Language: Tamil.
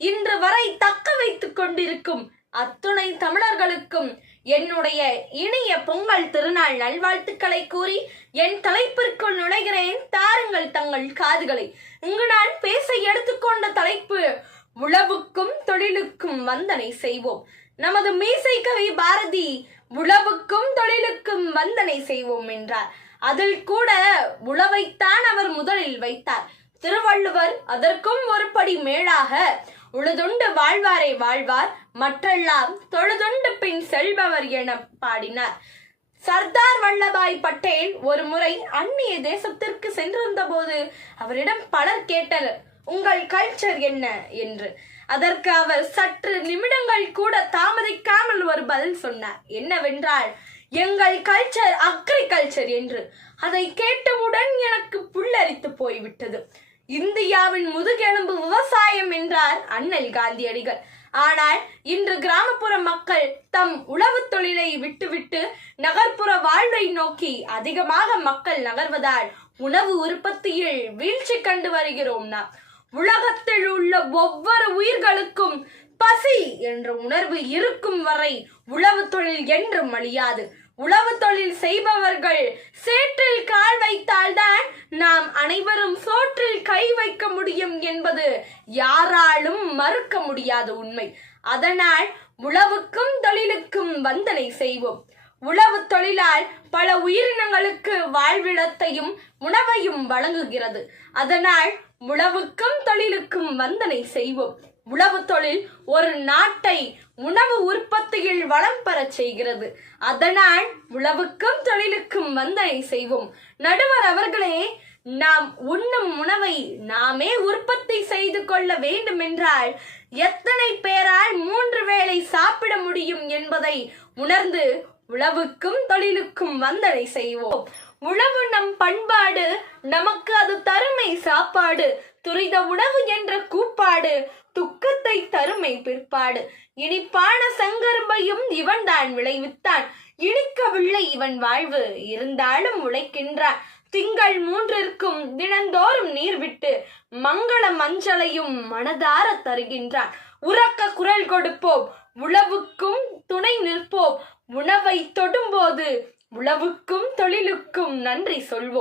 இன்று வரை தக்க வைத்துக் கொண்டிருக்கும் அத்துணை தமிழர்களுக்கும் என்னுடைய இனிய பொங்கல் திருநாள் நல்வாழ்த்துக்களை கூறி என் தலைப்பிற்குள் நுழைகிறேன். தாருங்கள் தங்கள் காதுகளை. இங்கு நான் பேச எடுத்துக்கொண்ட தலைப்பு உழவுக்கும் தொழிலுக்கும் வந்தனை செய்வோம். நமது மீசை கவி பாரதி உழவுக்கும் தொழிலுக்கும் வந்தனை செய்வோம் என்றார். அதில் கூட உழவைத்தான் அவர் முதலில் வைத்தார். திருவள்ளுவர் அதற்கும் ஒரு படி மேலாக உழுதுண்டு வாழ்வாரை வாழ்வார், மற்றெல்லாம் தொழுதுண்டு பின் செல்பவர் என பாடினார். சர்தார் வல்லபாய் பட்டேல் ஒரு முறை அந்நிய தேசத்திற்கு சென்றிருந்த போது அவரிடம் பலர் கேட்டனர், உங்கள் கல்ச்சர் என்ன என்று. அதற்கு அவர் சற்று நிமிடங்கள் கூட தாமதிக்காமல் ஒரு பதில் சொன்னார். என்னவென்றால், எங்கள் கல்ச்சர் அக்ரிகல்ச்சர் என்று. அதை கேட்டவுடன் எனக்கு புல்லரித்து போய்விட்டது. இந்தியாவின் முதுகெலும்பு விவசாயம் என்றார் அண்ணல் காந்தியடிகள். ஆனால் இன்று கிராமப்புற மக்கள் தம் உழவு தொழிலை விட்டுவிட்டு நகர்ப்புற வாழ்வை நோக்கி அதிகமாக மக்கள் நகர்வதால் உணவு உற்பத்தியில் வீழ்ச்சி கண்டு வருகிறோம். நாம் உலகத்தில் உள்ள ஒவ்வொரு உயிர்களுக்கும் பசி என்ற உணர்வு இருக்கும் வரை உழவு தொழில் என்றும் அழியாது. உழவு தொழில் செய்பவர்கள் சேற்றில் கால் வைத்தால்தான் நாம் அனைவரும் சோற்றில் கை வைக்க முடியும் என்பது யாராலும் மறுக்க முடியாத உண்மை. அதனால் உழவுக்கும் தொழிலுக்கும் வந்தனை செய்வோம். உழவு தொழிலால் பல உயிரினங்களுக்கு வாழ்விடத்தையும் உணவையும் வழங்குகிறது. அதனால் உழவுக்கும் தொழிலுக்கும் வந்தனை செய்வோம். உழவு தொழில் ஒரு நாட்டை உணவு உற்பத்தியில் வளம் பெற செய்கிறது. அதனால் உழவுக்கும் தொழிலுக்கும் வந்தனை செய்வோம். நடுவர் அவர்களே, நாம் உண்ணும் உணவை நாமே உற்பத்தி செய்து கொள்ள வேண்டும் என்றால் எத்தனை பேரால் 3 வேளை சாப்பிட முடியும் என்பதை உணர்ந்து உழவுக்கும் தொழிலுக்கும் வந்தனை செய்வோம். உழவு நம் பண்பாடு, நமக்கு அது தருமை சாப்பாடு. துரித உணவு என்ற கூப்பாடு துக்கத்தை தருமை பிற்பாடு. இனிப்பான சங்கரும்பையும் இவன் தான் விளைவித்தான், இனிக்கவில்லை இவன் வாழ்வு இருந்தாலும் உழைக்கின்றான். திங்கள் 3ற்கும் தினந்தோறும் நீர் விட்டு மங்கள மஞ்சளையும் மனதார தருகின்றான். உரக்க குரல் கொடுப்போம், உழவுக்கும் துணை நிற்போம். உணவை தொடும்போது உழவுக்கும் தொழிலுக்கும் நன்றி சொல்வோம்.